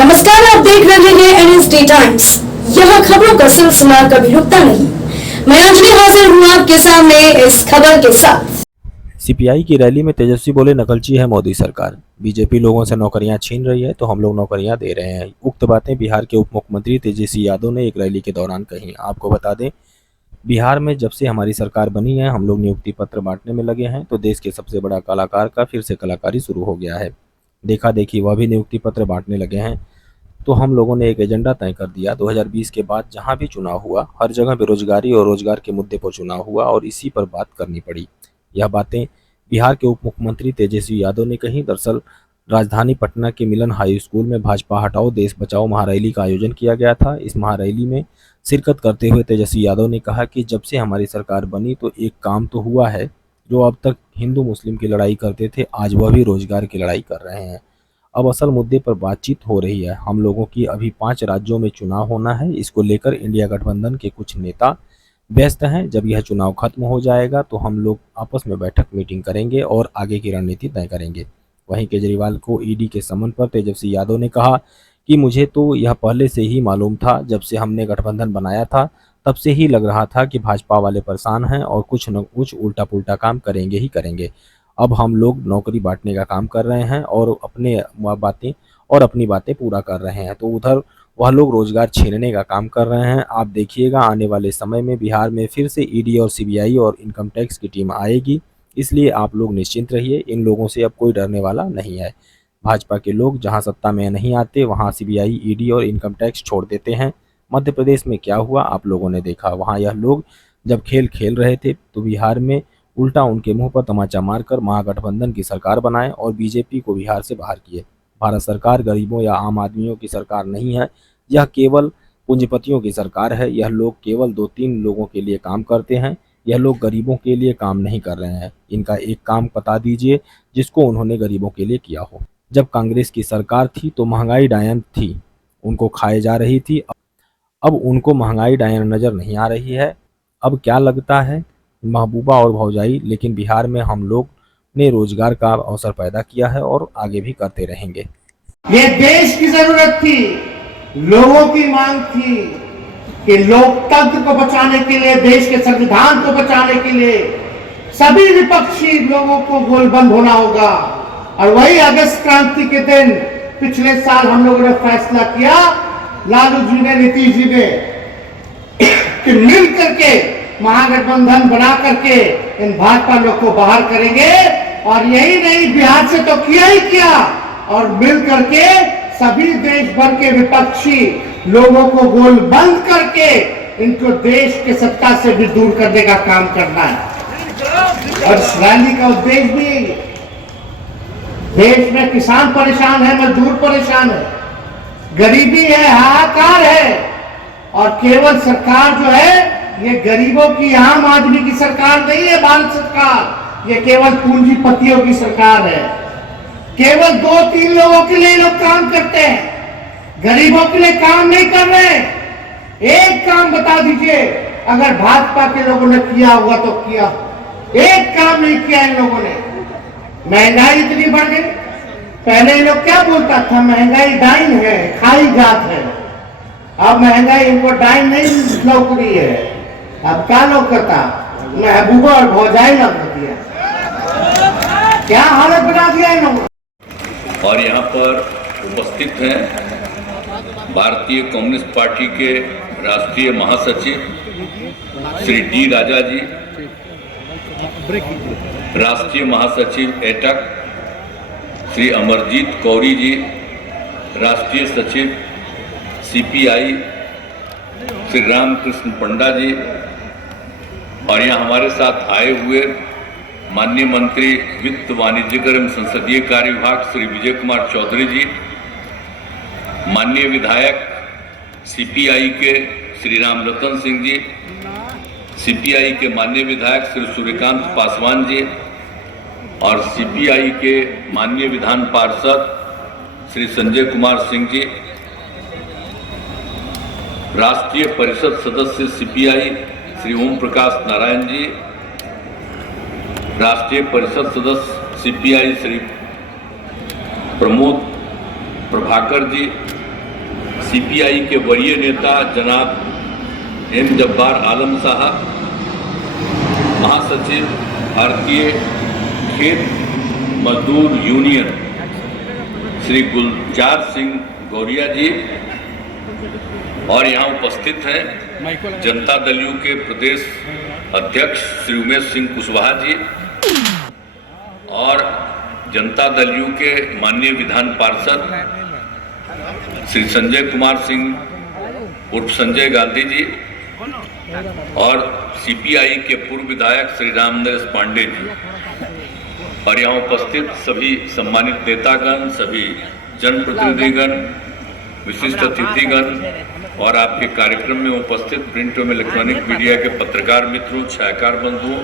नमस्कार, आप देख रहे हैं एनएसडी टाइम्स। यह खबरों का सिलसिला कभी रुकता नहीं। मैं अंजलि हाजिर हूँ आपके सामने इस खबर के साथ। सीपीआई की रैली में तेजस्वी बोले, नकलची है मोदी सरकार। बीजेपी लोगों से नौकरियां छीन रही है तो हम लोग नौकरियां दे रहे हैं। उक्त बातें बिहार के उप मुख्यमंत्री तेजस्वी यादव ने एक रैली के दौरान कही। आपको बता दें, बिहार में जब से हमारी सरकार बनी है हम लोग नियुक्ति पत्र बांटने में लगे हैं, तो देश के सबसे बड़ा कलाकार का फिर से कलाकारी शुरू हो गया है। देखा देखी वह भी नियुक्ति पत्र बांटने लगे हैं। तो हम लोगों ने एक एजेंडा तय कर दिया। 2020 के बाद जहां भी चुनाव हुआ हर जगह बेरोजगारी और रोजगार के मुद्दे पर चुनाव हुआ और इसी पर बात करनी पड़ी। यह बातें बिहार के उप मुख्यमंत्री तेजस्वी यादव ने कही। दरअसल राजधानी पटना के मिलन हाई स्कूल में भाजपा हटाओ देश बचाओ महारैली का आयोजन किया गया था। इस महारैली में शिरकत करते हुए तेजस्वी यादव ने कहा कि जब से हमारी सरकार बनी तो एक काम तो हुआ है, जो अब तक हिंदू मुस्लिम की लड़ाई करते थे आज वह भी रोजगार की लड़ाई कर रहे हैं। अब असल मुद्दे पर बातचीत हो रही है। हम लोगों की अभी 5 राज्यों में चुनाव होना है। इसको लेकर इंडिया गठबंधन के कुछ नेता व्यस्त हैं। जब यह चुनाव खत्म हो जाएगा तो हम लोग आपस में बैठक मीटिंग करेंगे और आगे की रणनीति तय करेंगे। वहीं केजरीवाल को ईडी के समन पर तेजस्वी यादव ने कहा कि मुझे तो यह पहले से ही मालूम था। जब से हमने गठबंधन बनाया था तब से ही लग रहा था कि भाजपा वाले परेशान हैं और कुछ न कुछ उल्टा पुल्टा काम करेंगे ही करेंगे। अब हम लोग नौकरी बांटने का काम कर रहे हैं और अपनी बातें पूरा कर रहे हैं, तो उधर वह लोग रोजगार छीनने का काम कर रहे हैं। आप देखिएगा आने वाले समय में बिहार में फिर से ईडी और सीबीआई और इनकम टैक्स की टीम आएगी। इसलिए आप लोग निश्चिंत रहिए, इन लोगों से अब कोई डरने वाला नहीं है। भाजपा के लोग जहां सत्ता में नहीं आते वहां सीबीआई, ईडी और इनकम टैक्स छोड़ देते हैं। मध्य प्रदेश में क्या हुआ आप लोगों ने देखा। वहां यह लोग जब खेल खेल रहे थे तो बिहार में उल्टा उनके मुंह पर तमाचा मारकर महागठबंधन की सरकार बनाए और बीजेपी को बिहार से बाहर किए। भारत सरकार गरीबों या आम आदमियों की सरकार नहीं है, यह केवल पूंजीपतियों की सरकार है। यह लोग केवल 2-3 लोगों के लिए काम करते हैं। यह लोग गरीबों के लिए काम नहीं कर रहे हैं। इनका एक काम बता दीजिए जिसको उन्होंने गरीबों के लिए किया हो। जब कांग्रेस की सरकार थी तो महंगाई डायन थी, उनको खाए जा रही थी। अब उनको महंगाई डायन नजर नहीं आ रही है। अब क्या लगता है महबूबा और भौजाई, लेकिन बिहार में हम लोग ने रोजगार का अवसर पैदा किया है और आगे भी करते रहेंगे। ये देश की जरूरत थी, लोगों की मांग थी कि लोकतंत्र को बचाने के लिए, देश के संविधान को बचाने के लिए सभी विपक्षी लोगों को गोलबंद होना होगा। और वही अगस्त क्रांति के दिन पिछले साल हम लोगों ने फैसला किया, लालू जी ने, नीतीश जी ने, कि मिल करके महागठबंधन बना करके इन भाजपा लोग को बाहर करेंगे। और यही नहीं, बिहार से तो किया ही किया, और मिल करके सभी देश भर के विपक्षी लोगों को गोल बंद करके इनको देश के सत्ता से भी दूर करने का काम करना है। और इस रैली का उद्देश्य भी, देश में किसान परेशान है, मजदूर परेशान है, गरीबी है, हाहाकार है, और केवल सरकार जो है ये गरीबों की, आम आदमी की सरकार नहीं है भारत सरकार। ये केवल पूंजीपतियों की सरकार है। केवल 2-3 लोगों के लिए लोग काम करते हैं, गरीबों के लिए काम नहीं कर रहे। एक काम बता दीजिए, अगर भाजपा के लोगों ने किया हुआ तो किया। एक काम नहीं किया इन लोगों ने। महंगाई इतनी बढ़ गई। पहले ये लोग क्या बोलता था, महंगाई डाइन है, खाई जात है। अब महंगाई इनको डाइन नहीं लौक रही है, अब क्या लोग करता, महबूबा और भौजाई लग दिया। क्या हालत बना दिया इन लोगों। और यहाँ पर उपस्थित हैं भारतीय कम्युनिस्ट पार्टी के राष्ट्रीय महासचिव श्री डी राजा जी, राष्ट्रीय महासचिव एटक श्री अमरजीत कौरी जी, राष्ट्रीय सचिव सीपीआई श्री रामकृष्ण पंडा जी, और यहाँ हमारे साथ आए हुए माननीय मंत्री वित्त वाणिज्यिक एवं संसदीय कार्य विभाग श्री विजय कुमार चौधरी जी, माननीय विधायक सीपीआई के श्री रामरतन सिंह जी, सीपीआई के माननीय विधायक श्री सूर्यकांत पासवान जी, और सीपीआई के माननीय विधान पार्षद श्री संजय कुमार सिंह जी, राष्ट्रीय परिषद सदस्य सीपीआई श्री ओम प्रकाश नारायण जी, राष्ट्रीय परिषद सदस्य सीपीआई श्री प्रमोद प्रभाकर जी, सीपीआई के वरीय नेता जनाब एम जब्बार आलम साहब, महासचिव भारतीय खेत मजदूर यूनियन श्री गुलजार सिंह गौरिया जी, और यहाँ उपस्थित हैं जनता दल यू के प्रदेश अध्यक्ष श्री उमेश सिंह कुशवाहा जी और जनता दल यू के माननीय विधान पार्षद श्री संजय कुमार सिंह उर्फ संजय गांधी जी और सीपीआई के पूर्व विधायक श्री रामनरेश पांडे जी, और यहाँ उपस्थित सभी सम्मानित नेतागण, सभी जनप्रतिनिधिगण, विशिष्ट अतिथिगण और आपके कार्यक्रम में उपस्थित प्रिंट एवं इलेक्ट्रॉनिक मीडिया के पत्रकार मित्रों, छायाकार बंधुओं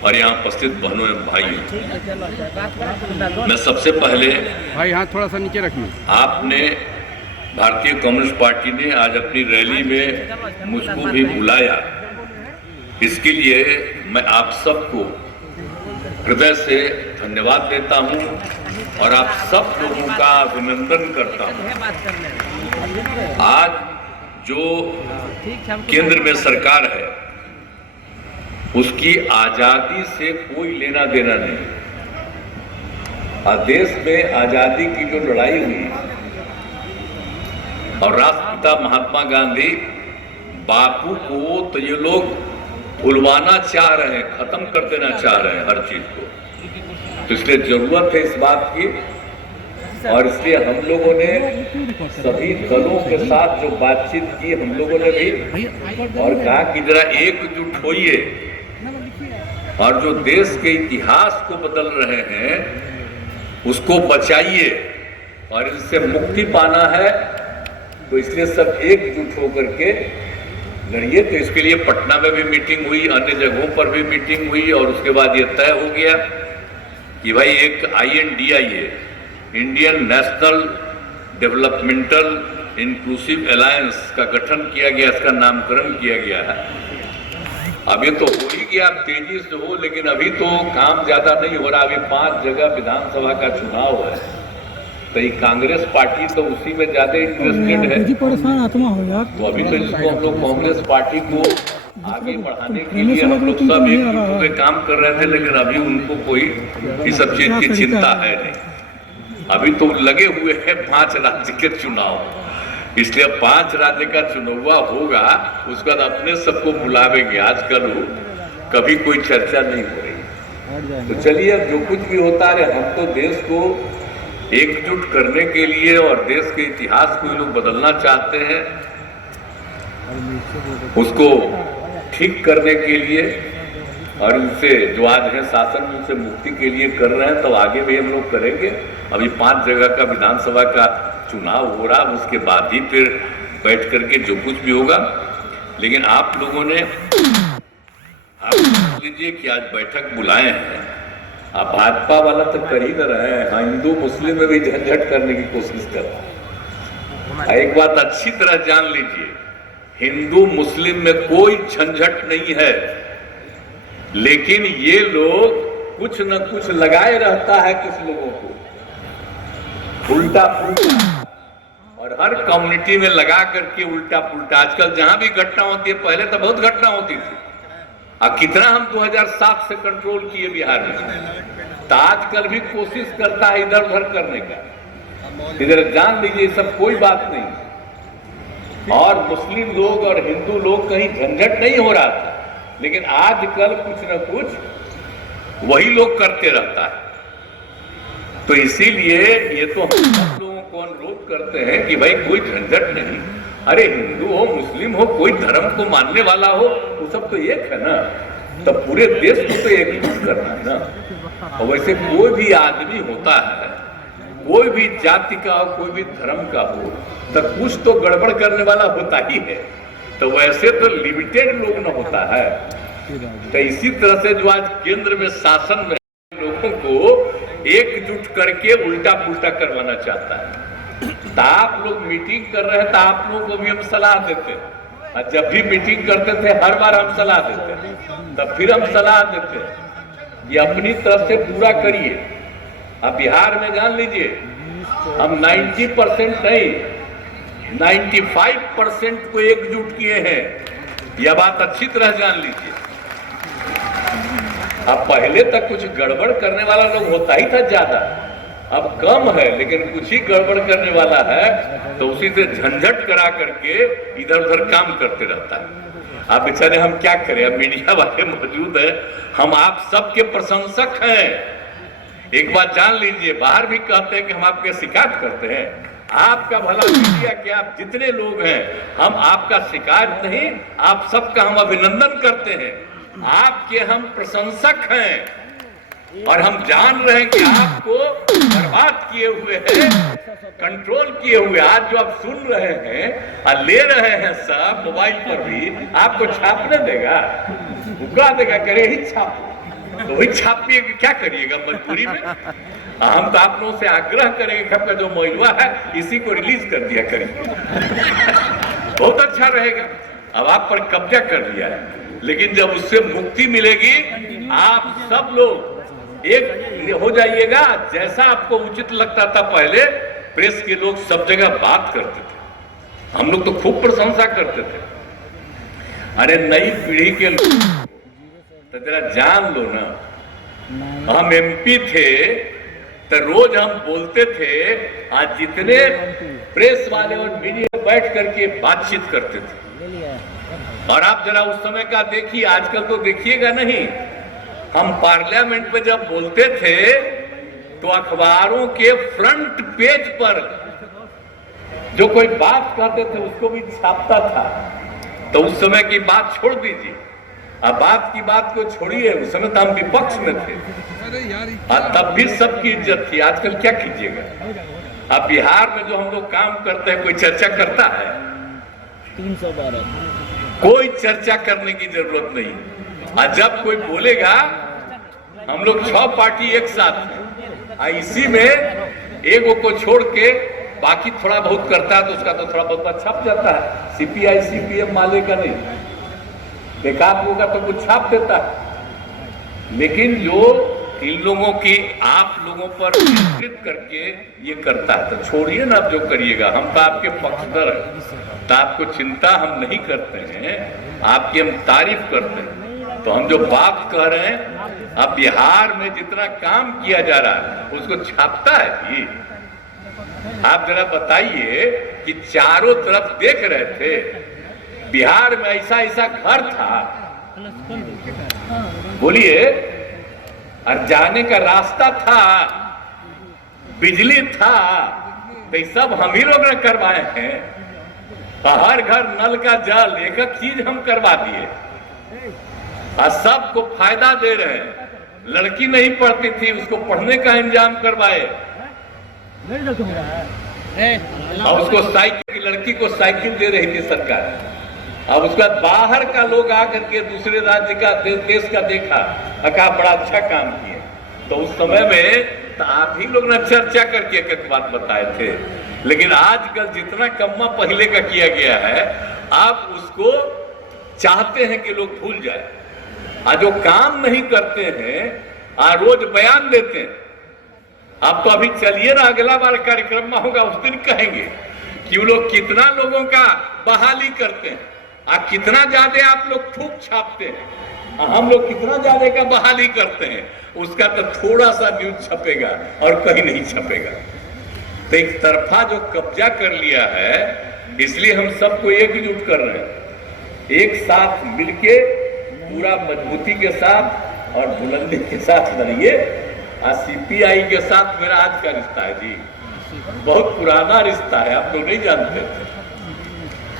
और यहाँ उपस्थित बहनों एवं भाइयों, मैं सबसे पहले भाई हाथ थोड़ा सा नीचे रखिए। आपने भारतीय कम्युनिस्ट पार्टी ने आज अपनी रैली में मुझको भी बुलाया, इसके लिए मैं आप सबको हृदय से धन्यवाद देता हूं और आप सब लोगों का अभिनंदन करता हूं। आज जो केंद्र में सरकार है उसकी आजादी से कोई लेना देना नहीं, और देश में आजादी की जो लड़ाई हुई और राष्ट्रपिता महात्मा गांधी बापू को तो ये लोग भुलवाना चाह रहे हैं, खत्म कर देना चाह रहे हैं हर चीज को, तो इसलिए जरूरत है इस बात की, और इसलिए हम लोगों ने सभी दलों के साथ जो बातचीत की हम लोगों ने भी, और कहा कि जरा एकजुट होइए और जो देश के इतिहास को बदल रहे हैं उसको बचाइए, और इससे मुक्ति पाना है तो इसलिए सब एकजुट होकर के लड़िए। तो इसके लिए पटना में भी मीटिंग हुई, अन्य जगहों पर भी मीटिंग हुई, और उसके बाद ये तय हो गया कि भाई एक INDIA, Indian national developmental inclusive alliance का गठन किया गया, इसका नामकरण किया गया है। अभी तो हो ही गया, तेजी से हो, लेकिन अभी तो काम ज्यादा नहीं हो रहा। अभी 5 जगह विधानसभा का चुनाव है, तो ये कांग्रेस पार्टी तो उसी में ज्यादा इंटरेस्टेड है, तो अभी तो इसको हम लोग कांग्रेस पार्टी को आगे बढ़ाने के लिए हम लोग सब एक पे काम कर रहे थे, लेकिन अभी उनको कोई इस सब चीज की चिंता है नहीं। अभी तो लगे हुए हैं 5 राज्य के चुनाव, इसलिए 5 राज्य का चुनाव होगा, उसके बाद अपने सबको बुलावेंगे। आजकल कभी कोई चर्चा नहीं हो रही, तो चलिए अब जो कुछ भी होता है, हम तो देश को एकजुट करने के लिए और देश के इतिहास को ये लोग बदलना चाहते हैं, उसको ठीक करने के लिए, और इनसे जो आज है शासन उनसे मुक्ति के लिए कर रहे हैं, तो आगे भी हम लोग करेंगे। अभी 5 जगह का विधानसभा का चुनाव हो रहा, उसके बाद ही फिर बैठ करके जो कुछ भी होगा। लेकिन आप लोगों ने आप समझ लीजिए कि आज बैठक बुलाए हैं, आप भाजपा वाला तो कर ही न रहे हैं, हिंदू मुस्लिम में भी झंझट करने की कोशिश कर रहे हैं। एक बात अच्छी तरह जान लीजिए, हिंदू मुस्लिम में कोई झंझट नहीं है, लेकिन ये लोग कुछ न कुछ लगाए रहता है कुछ लोगों को उल्टा पुल्टा, और हर कम्युनिटी में लगा करके उल्टा पुल्टा। आजकल जहां भी घटना होती है, पहले तो बहुत घटना होती थी, अब कितना हम 2007 से कंट्रोल किए बिहार में, तो आजकल भी कोशिश करता है इधर उधर करने का। इधर जान लीजिए सब कोई बात नहीं, और मुस्लिम लोग और हिंदू लोग कहीं झंझट नहीं हो रहा था, लेकिन आजकल कुछ न कुछ वही लोग करते रहता है। तो इसीलिए ये तो हम सब लोगों को अनुरोध करते हैं कि भाई कोई झंझट नहीं, अरे हिंदू हो मुस्लिम हो, कोई धर्म को मानने वाला हो, वो सब तो एक है ना, तो पूरे देश को तो एकजुट करना है ना। और वैसे कोई भी आदमी होता है, कोई भी जाति का हो, कोई भी धर्म का हो, तो कुछ तो गड़बड़ करने वाला होता ही है, तो वैसे तो लिमिटेड लोग न होता है। तो इसी तरह से जो आज केंद्र में शासन में लोगों को एकजुट करके उल्टा पुल्टा करवाना चाहता है, तो आप लोग मीटिंग कर रहे हैं, तो आप लोगों को भी हम सलाह देते, और जब भी मीटिंग करते थे हर बार हम सलाह देते, तब फिर हम सलाह देते कि अपनी तरफ से पूरा करिए। अब बिहार में जान लीजिए हम 90% नहीं, 95% को एकजुट किए हैं। यह बात अच्छी तरह जान लीजिए। अब पहले तक कुछ गड़बड़ करने वाला लोग होता ही था ज्यादा, अब कम है, लेकिन कुछ ही गड़बड़ करने वाला है तो उसी से झंझट करा करके इधर उधर काम करते रहता है। अब बेचारे हम क्या करें, अब मीडिया वाले मौजूद है, हम आप सबके प्रशंसक हैं। एक बात जान लीजिए, बाहर भी कहते हैं कि हम आपके शिकायत करते हैं। आपका भला मीडिया के आप जितने लोग हैं, हम आपका शिकायत नहीं, आप सबका हम अभिनंदन करते हैं। आपके हम प्रशंसक हैं और हम जान रहे हैं कि आपको बर्बाद किए हुए हैं, कंट्रोल किए हुए। आज जो आप सुन रहे हैं और ले रहे हैं सब मोबाइल पर भी, आपको छापने देगा, भुगा देगा, करे ही छाप तो वही छापिए, क्या करिएगा मजबूरी में। हम तो आप लोगों से आग्रह करेंगे कि आपका जो महिला है इसी को रिलीज कर दिया करेंगे बहुत अच्छा रहेगा। अब आप पर कब्जा कर लिया है, लेकिन जब उससे मुक्ति मिलेगी आप सब लोग एक हो जाइएगा। जैसा आपको उचित लगता था पहले, प्रेस के लोग सब जगह बात करते थे, हम लोग तो खूब प्रशंसा करते थे। अरे नई पीढ़ी के लोग तो जरा जान लो ना, हम एमपी थे तो रोज हम बोलते थे, आज जितने प्रेस वाले और मीडिया बैठ करके बातचीत करते थे। और आप जरा उस समय का देखिए, आजकल तो देखिएगा नहीं। हम पार्लियामेंट में जब बोलते थे तो अखबारों के फ्रंट पेज पर जो कोई बात कहते थे उसको भी छापता था। तो उस समय की बात छोड़ दीजिए, अब बात की बात को छोड़िए, उस समय तो हम विपक्ष में थे और तब भी सबकी इज्जत थी। आजकल क्या कीजिएगा, अब बिहार में जो हम लोग काम करते हैं कोई चर्चा करता है? 312 कोई चर्चा करने की जरूरत नहीं। और जब कोई बोलेगा, हम लोग 6 पार्टी एक साथ हैं, इसी में एक को छोड़ के बाकी थोड़ा बहुत करता है तो उसका तो थोड़ा बहुत छप जाता है। सीपीआई सीपीएम माले का नहीं, एक आध लोगों का तो कुछ छाप देता है, लेकिन जो इन लोगों की आप लोगों पर नियंत्रित करके ये करता है तो छोड़िए ना, आप जो करिएगा। हम तो आपके पक्षधर हैं, तो आपको चिंता हम नहीं करते हैं, आपकी हम तारीफ करते हैं। तो हम जो बात कह रहे हैं, अब बिहार में जितना काम किया जा रहा है उसको छापता है जी। आप जरा बताइए कि चारों तरफ देख रहे थे, बिहार में ऐसा ऐसा घर था, बोलिए, और जाने का रास्ता था, बिजली था, तो सब हम ही लोग ने करवाए हैं। हर घर नल का जल, एक एक चीज हम करवा दिए और सबको फायदा दे रहे हैं। लड़की नहीं पढ़ती थी, उसको पढ़ने का इंतजाम करवाए और उसको साइकिल, लड़की को साइकिल दे रही थी सरकार। अब उसका बाहर का लोग आकर के दूसरे राज्य का देश का देखा, कहा बड़ा अच्छा काम किए। तो उस समय में तो आप ही लोग ने चर्चा करके एक बात बताए थे, लेकिन आजकल जितना कम्मा पहले का किया गया है, आप उसको चाहते हैं कि लोग भूल जाए। और जो काम नहीं करते हैं रोज बयान देते हैं। आप तो अभी चलिए ना, अगला बार कार्यक्रम में होगा उस दिन कहेंगे कि वो लोग कितना लोगों का बहाली करते हैं, कितना ज्यादा आप लोग खूब छापते हैं, हम लोग कितना ज्यादा का बहाली करते हैं। उसका तो थोड़ा सा न्यूज छपेगा और कहीं नहीं छपेगा। तो एक तरफा जो कब्जा कर लिया है, इसलिए हम सबको एकजुट कर रहे हैं, एक साथ मिलके पूरा मजबूती के साथ और बुलंदी के साथ लड़िए। सीपीआई के साथ मेरा आज का रिश्ता है जी, बहुत पुराना रिश्ता है, आप लोग नहीं जानते थे।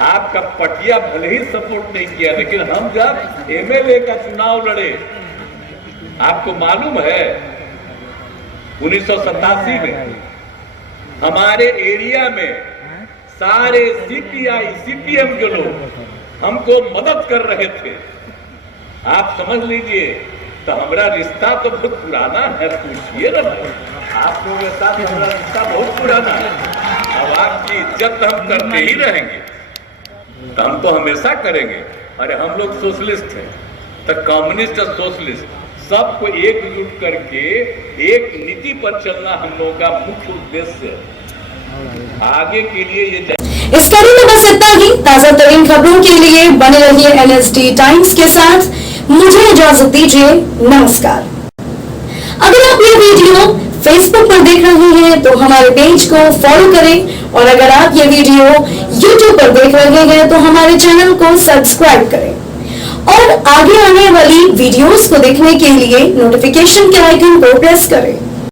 आपका पटिया भले ही सपोर्ट नहीं किया, लेकिन हम जब एमएलए का चुनाव लड़े, आपको मालूम है 1987 में हमारे एरिया में सारे सीपीआई सीपीएम के लोग हमको मदद कर रहे थे। आप समझ लीजिए, तो हमारा रिश्ता तो बहुत पुराना है, पूछिए ना, आप लोगों के साथ हमारा रिश्ता बहुत पुराना है। अब आपकी इज्जत हम करते ही रहेंगे, तो हम तो हमेशा करेंगे। अरे हम लोग सोशलिस्ट हैं, तो कम्युनिस्ट और सोशलिस्ट सबको एकजुट करके एक नीति पर चलना हम लोगों का मुख्य उद्देश्य है। आगे के लिए ये इस कड़ी में बस इतना ही। ताजा तरीन खबरों के लिए बने रहिए एनएसडी टाइम्स के साथ। मुझे इजाजत दीजिए, नमस्कार। अगर आप ये वीडियो फेसबुक पर देख रहे हैं तो हमारे पेज को फॉलो करें, और अगर आप ये वीडियो यूट्यूब पर देख रहे हैं तो हमारे चैनल को सब्सक्राइब करें, और आगे आने वाली वीडियोस को देखने के लिए नोटिफिकेशन के आइकन को प्रेस करें।